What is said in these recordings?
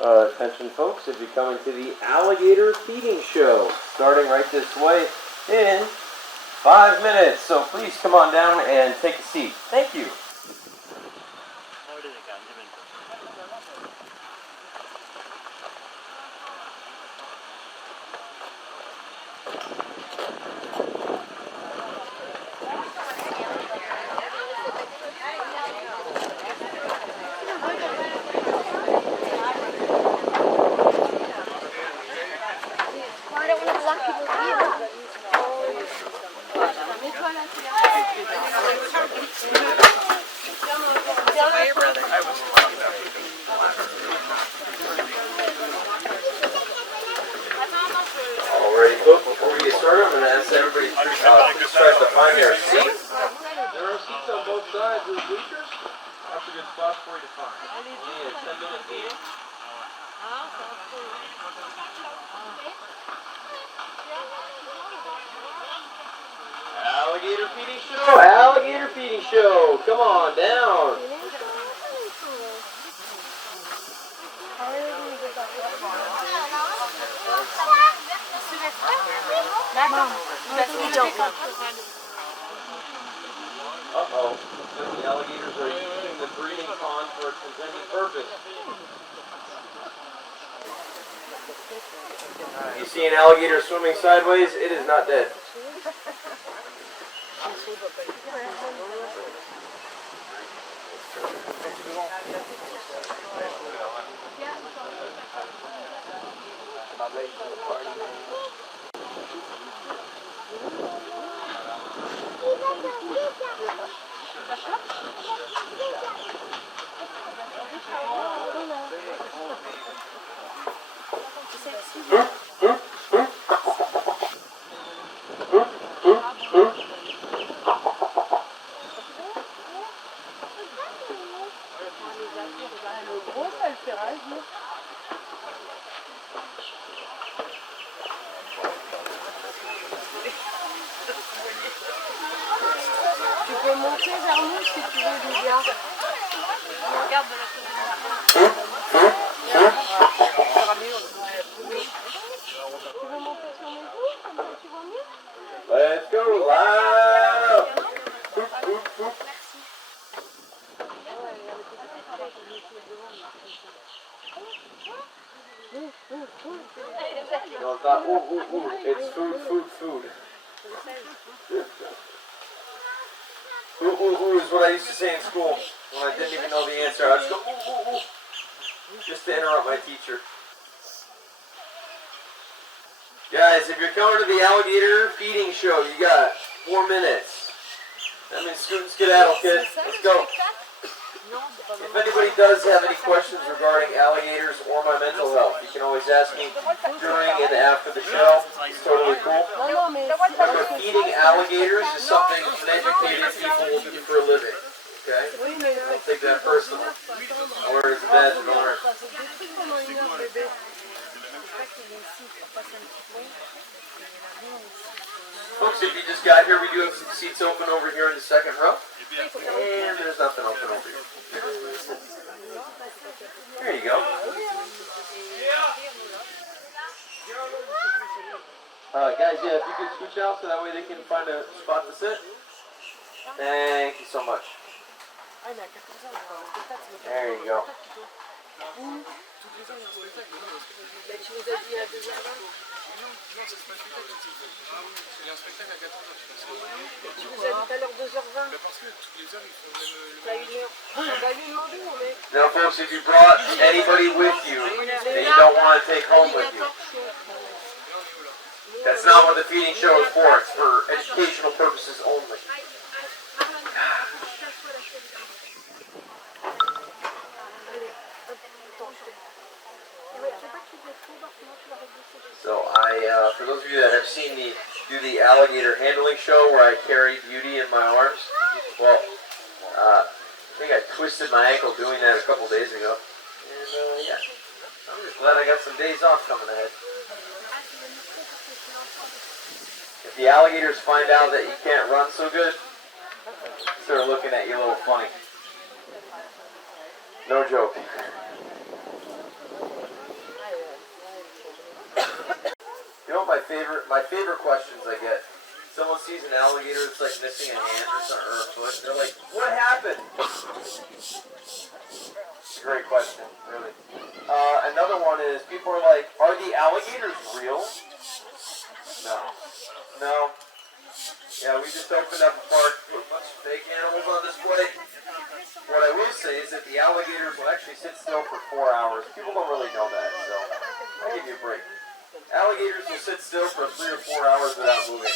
Attention folks, if you're coming to the alligator feeding show, starting right this way in 5 minutes. So please come on down and take a seat. Thank you. Alrighty folks, before we get started, I'm going to ask everybody please try to find their seats. There are seats on both sides of the bleachers. That's a good spot for you to find. We need a 10-minute meeting. Alligator feeding show, alligator feeding show. Come on down. Uh-oh. The alligators are using the breeding pond for its intended purpose. You see an alligator swimming sideways, it is not dead. Tu peux monter vers nous si tu veux, Lydia. On regarde de la côté. Tu veux monter sur mes coups, comme ça tu vois mieux? Let's go loud! No, it's not ooh. It's food. Ooh is what I used to say in school when I didn't even know the answer. I'd just go ooh. Just to interrupt my teacher. Guys, if you're coming to the alligator feeding show, you got 4 minutes. That means skedaddle, kids. Let's go. If anybody does have any questions regarding alligators or my mental health, you can always ask me during and after the show. It's totally cool. Remember, feeding alligators is something educated people will do for a living. Okay? Don't take that personal. I wear it as a badge of honor. Folks, if you just got here, we do have some seats open over here in the second row. And there's nothing open over here. There you go. Guys, yeah, if you could scooch out so that way they can find a spot to sit. Thank you so much. There you go. Tu nous as dit à 14h. Tu nous as dit tout à l'heure 2h20. Mais parce que toutes les heures, ils font même... T'as 1h. On va lui demander, on est... Now, folks, if you brought anybody with you that you don't want to take home with you, that's not what the feeding show is for. It's for educational purposes only. So for those of you that have seen me do the alligator handling show where I carry Beauty in my arms, well, I think I twisted my ankle doing that a couple days ago. And yeah, I'm just glad I got some days off coming ahead. If the alligators find out that you can't run so good, they're looking at you a little funny. No joke. You know what my favorite questions I get? Someone sees an alligator that's like missing a hand or something, or a foot. They're like, "What happened?" It's a great question, really. Another one is people are like, "Are the alligators real?" No. Yeah, we just opened up a park with a bunch of fake animals on display. What I will say is that the alligators will actually sit still for 4 hours. People don't really know that, so I'll give you a break. Alligators will sit still for 3 or 4 hours without moving.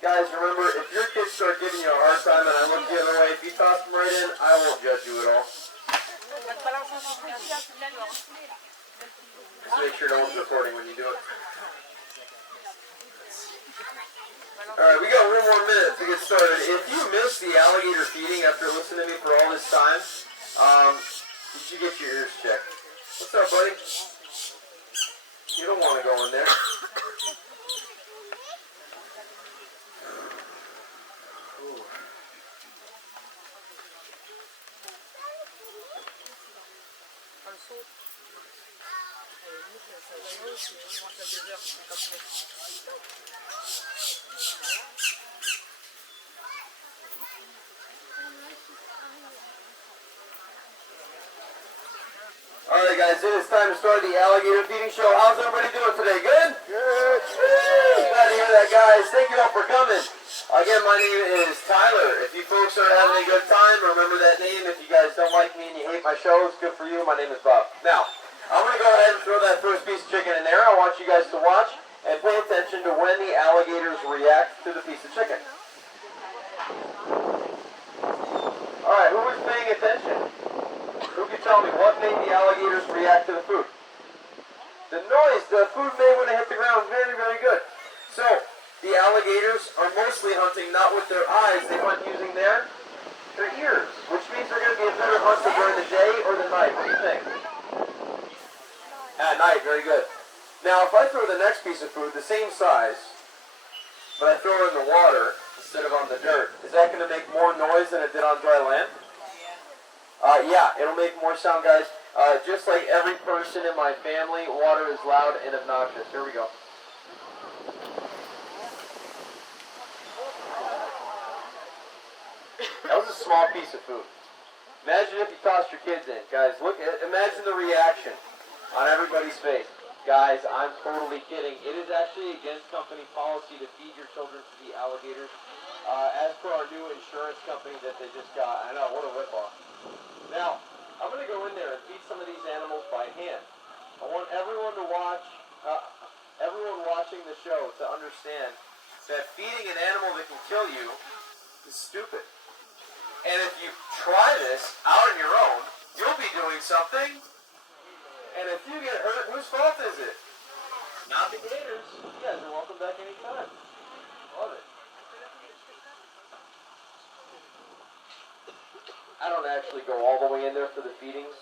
Guys, remember, if your kids start giving you a hard time and I look the other way, if you toss them right in, I won't judge you at all. Just make sure no one's recording when you do it. Alright, we got 1 more minute to get started. If you missed the alligator feeding after listening to me for all this time, you should get your ears checked. What's up, buddy? You don't want to go in there. Alright guys, it is time to start the alligator feeding show. How's everybody doing today? Good? Good. Glad to hear that, guys. Thank you all for coming. Again, my name is Tyler. If you folks are having a good time, remember that name. If you guys don't like me and you hate my shows, good for you. My name is Bob. Now, I'm going to go ahead and throw that first piece of chicken in there. I want you guys to watch and pay attention to when the alligators react to the piece of chicken. Alright, who was paying attention? Who can tell me what made the alligators react to the food? The noise the food made when it hit the ground was very, very good. So, the alligators are mostly hunting not with their eyes, they hunt using their ears, which means they're going to be a better hunter during the day or the night. What do you think? At night, very good. Now, if I throw the next piece of food, the same size, but I throw it in the water instead of on the dirt, is that going to make more noise than it did on dry land? Yeah, it'll make more sound, guys. Just like every person in my family, water is loud and obnoxious. Here we go. That was a small piece of food. Imagine if you tossed your kids in. Guys, imagine the reaction on everybody's face. Guys, I'm totally kidding. It is actually against company policy to feed your children to the alligators. As per our new insurance company that they just got. I know, what a ripoff. Now, I'm going to go in there and feed some of these animals by hand. I want everyone to watch, everyone watching the show to understand that feeding an animal that can kill you is stupid. And if you try this out on your own, you'll be doing something. And if you get hurt, whose fault is it? Not the gators. You guys are welcome back anytime. Love it. I don't actually go all the way in there for the feedings.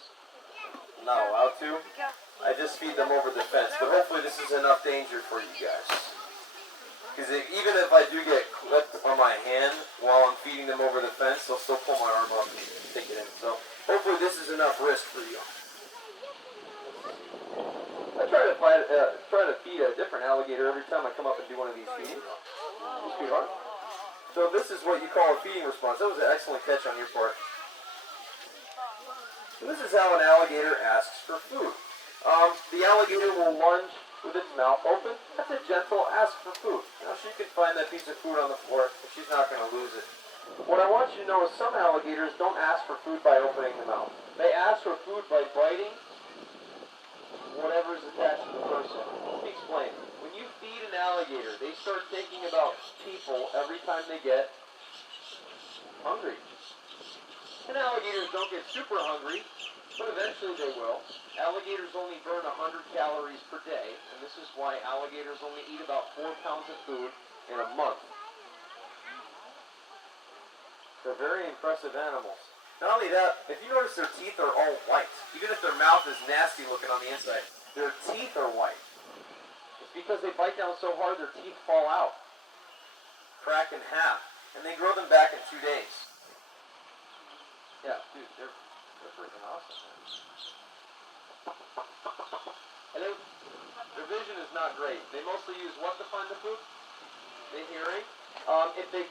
not allowed to. I just feed them over the fence, but hopefully this is enough danger for you guys. Because even if I do get clipped on my hand while I'm feeding them over the fence, they'll still pull my arm up and take it in. So hopefully this is enough risk for you. I try to feed a different alligator every time I come up and do one of these feedings. Sweetheart. So this is what you call a feeding response. That was an excellent catch on your part. So this is how an alligator asks for food. The alligator will lunge with its mouth open. That's a gentle ask for food. Now she can find that piece of food on the floor, but she's not going to lose it. What I want you to know is some alligators don't ask for food by opening the mouth. They ask for food by biting whatever is attached to the person. Let me explain. When you feed an alligator, they start thinking about people every time they get hungry. And alligators don't get super hungry, but eventually they will. Alligators only burn 100 calories per day, and this is why alligators only eat about 4 pounds of food in a month. They're very impressive animals. Not only that, if you notice their teeth are all white, even if their mouth is nasty looking on the inside, their teeth are white. It's because they bite down so hard their teeth fall out, crack in half, and they grow them back in 2 days. Yeah, dude, they're freaking awesome, man. And their vision is not great. They mostly use what to find the food? The hearing. If they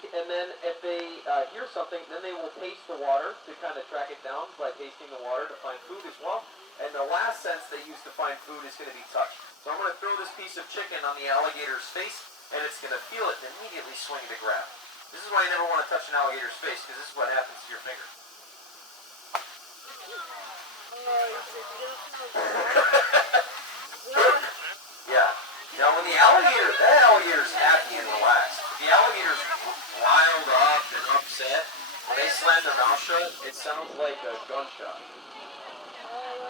hear something, then they will taste the water to kind of track it down by tasting the water to find food as well. And the last sense they use to find food is going to be touch. So I'm going to throw this piece of chicken on the alligator's face, and it's going to feel it and immediately swing to grab. This is why you never want to touch an alligator's face, because this is what happens to your finger. Yeah. Now when that alligator's happy and relaxed. If the alligator's riled up and upset, when they slam their mouth shut, it sounds like a gunshot.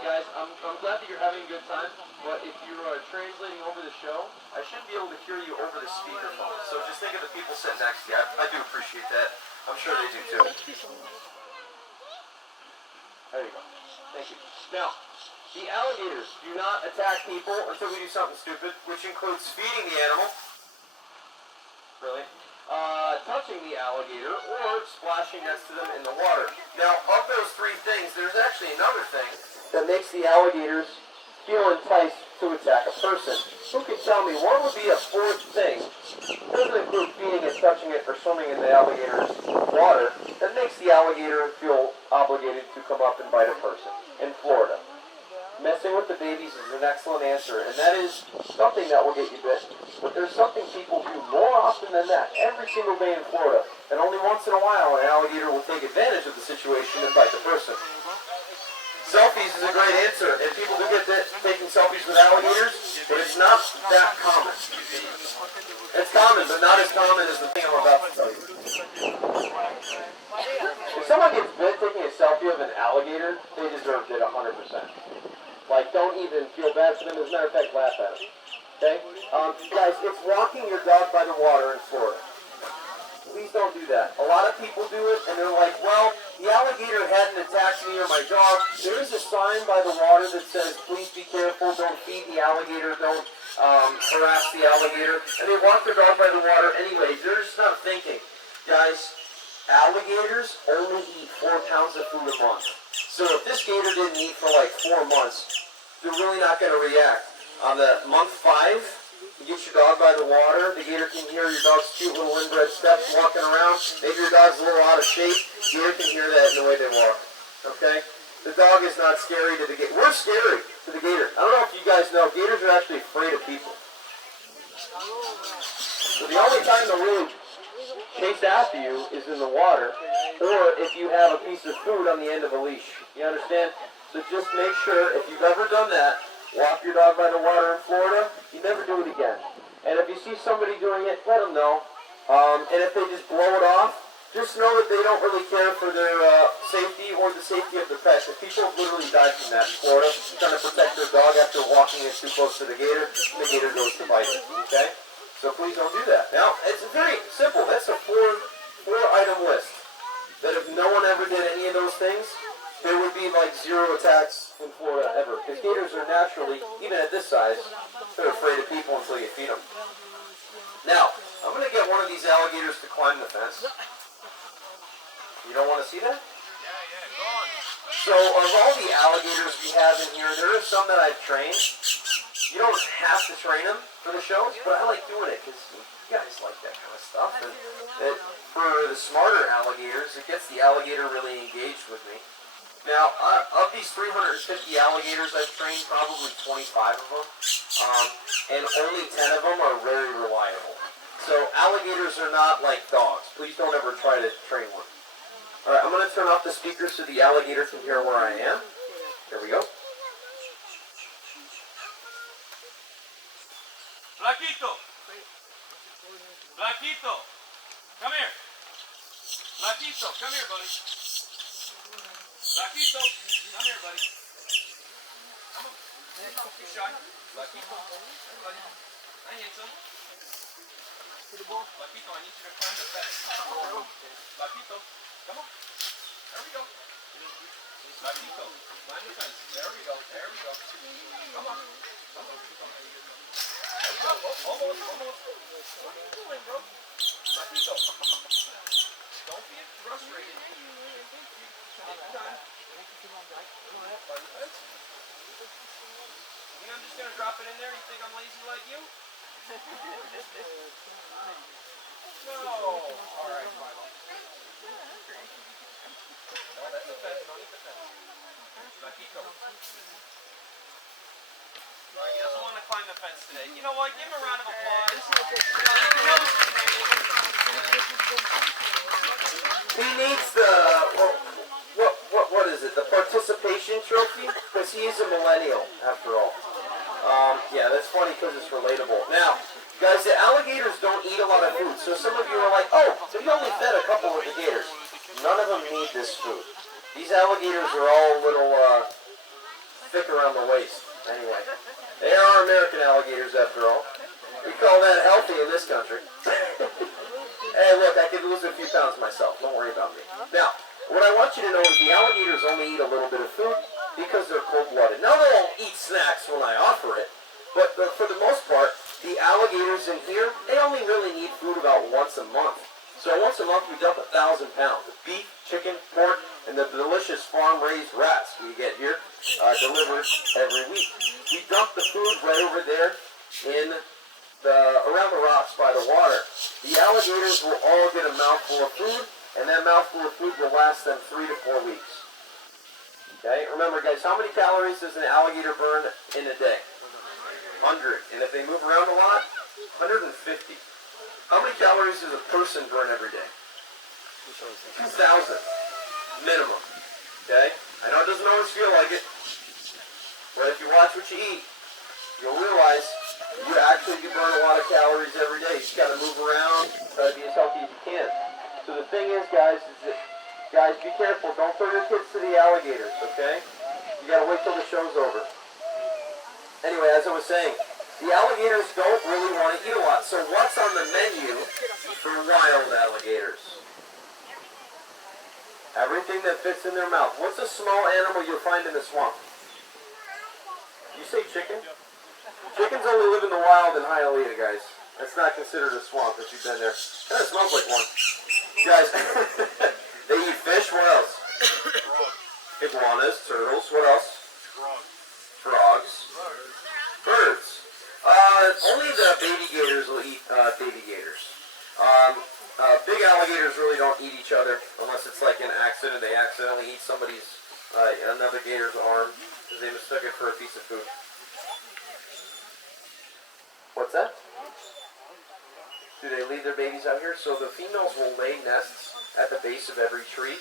Guys, I'm glad that you're having a good time, but if you're translating over the show, I should be able to hear you over the speakerphone. So just think of the people sitting next to you. I do appreciate that. I'm sure they do too. There you go. Thank you. Now, the alligators do not attack people until we do something stupid, which includes feeding the animal, really, touching the alligator, or splashing next to them in the water. Now, of those 3 things, there's actually another thing that makes the alligators feel enticed to attack a person. Who can tell me what would be a 4th thing, doesn't include feeding and touching it or swimming in the alligator's water, that makes the alligator feel obligated to come up and bite a person in Florida? Messing with the babies is an excellent answer, and that is something that will get you bit. But there's something people do more often than that every single day in Florida, and only once in a while an alligator will take advantage of the situation and bite the person. Selfies is a great answer, and people do get taking selfies with alligators, but it's not that common. It's common, but not as common as the thing I'm about to tell you. If someone gets bit taking a selfie of an alligator, they deserved it 100%. Like, don't even feel bad for them. As a matter of fact, laugh at them. Okay? Guys, it's walking your dog by the water in Florida. Please don't do that. A lot of people do it, and they're like, well, the alligator hadn't attacked me or my dog. There is a sign by the water that says, please be careful, don't feed the alligator, don't harass the alligator. And they walk their dog by the water anyway. They're just not thinking. Guys, alligators only eat 4 pounds of food a month. So if this gator didn't eat for like 4 months, they're really not going to react. On the month 5, you get your dog by the water, the gator can hear your dog's cute little inbred steps walking around. Maybe your dog's a little out of shape, the gator can hear that in the way they walk. Okay? The dog is not scary to the gator. We're scary to the gator. I don't know if you guys know, gators are actually afraid of people. So the only time they'll really chase after you is in the water, or if you have a piece of food on the end of a leash. You understand? So just make sure, if you've ever done that, walk your dog by the water in Florida, you never do it again. And if you see somebody doing it, let them know. And if they just blow it off, just know that they don't really care for their safety or the safety of their pets. If people have literally died from that in Florida, trying to protect their dog after walking it too close to the gator, and the gator goes to bite it. Okay? So please don't do that. Now, it's very simple. That's a four-item list. That if no one ever did any of those things, there would be like 0 attacks in Florida ever. Because gators are naturally, even at this size, they're afraid of people until you feed them. Now, I'm going to get one of these alligators to climb the fence. You don't want to see that? So, of all the alligators we have in here, there are some that I've trained. You don't have to train them for the shows, but I like doing it because you guys like that kind of stuff. And for the smarter alligators, it gets the alligator really engaged with me. Now, of these 350 alligators I've trained, probably 25 of them, and only 10 of them are very reliable. So alligators are not like dogs. Please don't ever try to train one. All right, I'm going to turn off the speakers so the alligator can hear where I am. Here we go. Blaquito. Blaquito. Come here. Blaquito, come here, buddy. Blaquito, come here, buddy. Come on. Don't be shy. Blaquito, buddy. Hi, handsome. Blaquito, I need you to climb the fence. Blaquito, come on. There we go. Blaquito, climb the fence. There we go. There we go. Come on. Come on. There we go. Oh, almost. What are you doing, bro? Blaquito. Don't be frustrated. Take your time. Climb the fence. You think I'm just going to drop it in there? You think I'm lazy like you? No. All right, Milo. No, that's the fence. Don't eat the fence. Blaquito. All right, he doesn't want to climb the fence today. You know what? Give him a round of applause. He needs the, what is it, the participation trophy? Because he is a millennial, after all. Yeah, that's funny because it's relatable. Now, guys, the alligators don't eat a lot of food. So some of you are like, oh, so you only fed a couple of the gators. None of them need this food. These alligators are all a little thick around the waist. Anyway, they are American alligators, after all. We call that healthy in this country. Hey, look, I could lose a few pounds myself. Don't worry about me. Now, what I want you to know is the alligators only eat a little bit of food because they're cold-blooded. Now, they'll eat snacks when I offer it, but for the most part, the alligators in here, they only really need food about once a month. So once a month, we dump 1,000 pounds of beef, chicken, pork, and the delicious farm-raised rats we get here delivered every week. We dump the food right over there in around the rocks by the water. The alligators will all get a mouthful of food, and that mouthful of food will last them 3 to 4 weeks. Okay, remember guys, how many calories does an alligator burn in a day? 100. And if they move around a lot, 150. How many calories does a person burn every day? 2,000 minimum. Okay? I know it doesn't always feel like it, but if you watch what you eat, you'll realize you actually burn a lot of calories every day. You just got to move around, try to be as healthy as you can. So the thing is, guys, guys, be careful. Don't throw your kids to the alligators, okay? You got to wait till the show's over. Anyway, as I was saying, the alligators don't really want to eat a lot. So what's on the menu for wild alligators? Everything that fits in their mouth. What's a small animal you'll find in the swamp? You say chicken? Chickens only live in the wild in Hialeah, guys. That's not considered a swamp if you've been there. Kind of smells like one. Guys, they eat fish. What else? Iguanas, turtles. What else? Frogs. Birds. Only the baby gators will eat baby gators. Big alligators really don't eat each other unless it's like an accident. They accidentally eat somebody's, another gator's arm because they mistook it for a piece of food. What's that? Do they leave their babies out here? So the females will lay nests at the base of every tree.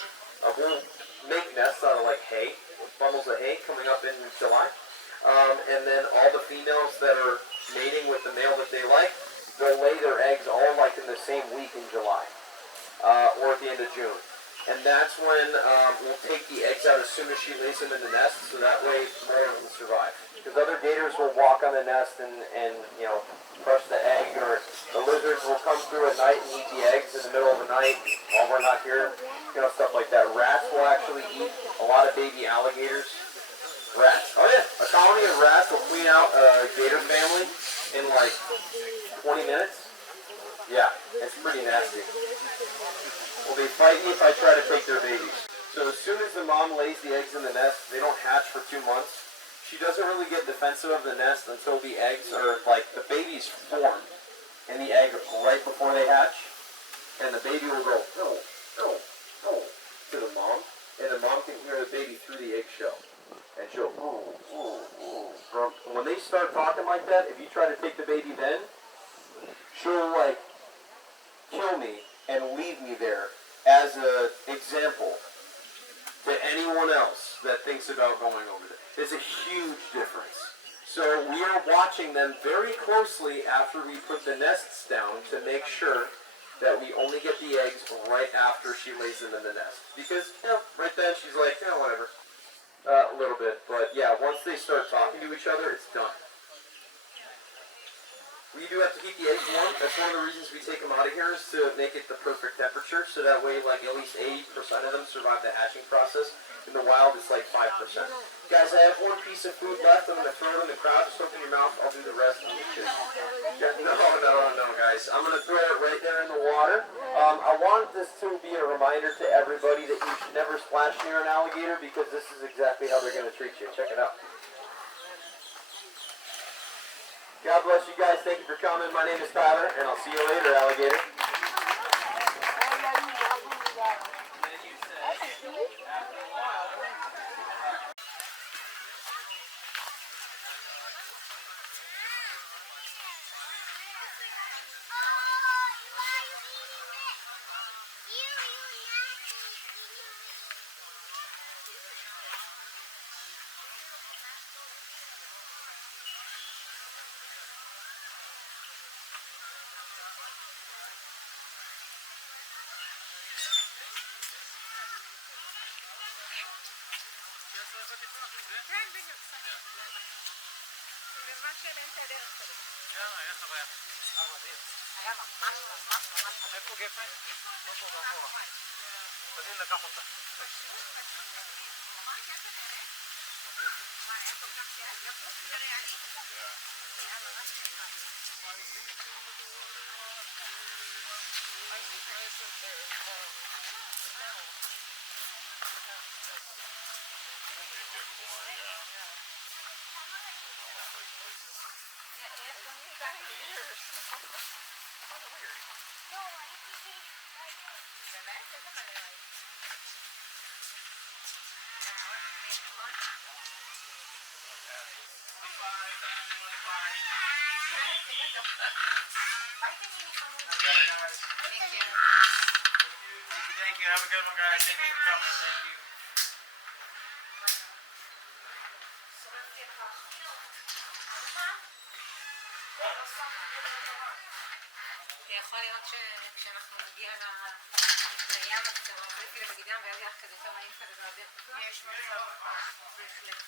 We'll make nests out of like hay, bundles of hay coming up in July. And then all the females that are mating with the male that they like, they'll lay their eggs all like in the same week in July or at the end of June. And that's when we'll take the eggs out as soon as she lays them in the nest, so that way more of them survive. Because other gators will walk on the nest and you know, crush the egg, or the lizards will come through at night and eat the eggs in the middle of the night while we're not here, you know, stuff like that. Rats will actually eat a lot of baby alligators. Rats. Oh yeah, a colony of rats will clean out a gator family in like 20 minutes. Yeah, it's pretty nasty. Well, they fight me if I try to take their babies. So as soon as the mom lays the eggs in the nest, they don't hatch for 2 months. She doesn't really get defensive of the nest until the eggs are like, the babies form in the egg right before they hatch. And the baby will go, no, no, no, to the mom. And the mom can hear the baby through the eggshell. And she'll, when they start talking like that, if you try to take the baby then, she'll like kill me and leave me there as an example to anyone else that thinks about going over there. It's a huge difference. So we are watching them very closely after we put the nests down to make sure that we only get the eggs right after she lays them in the nest. Because, you know, right then she's like, yeah, whatever. A little bit, but yeah, once they start talking to each other, it's done. We do have to keep the eggs warm. That's one of the reasons we take them out of here, is to make it the perfect temperature, so that way, like, at least 80% of them survive the hatching process. In the wild, it's like 5%. Guys, I have one piece of food left. I'm going to throw it in the crowd. Just open your mouth. I'll do the rest. No, guys. I'm going to throw it right there in the water. I want this to be a reminder to everybody that you should never splash near an alligator, because this is exactly how they're going to treat you. Check it out. God bless you guys. Thank you for coming. My name is Tyler, and I'll see you later, alligator. Thank you. Have a good one, guys. Thank you for coming. Thank you. יכול להיות שכשאנחנו נגיע לים אז אתה מחזיק לבגידם ואז יח כזה יותר נעים כזה באוויר פתוח. יש מצב, בהחלט.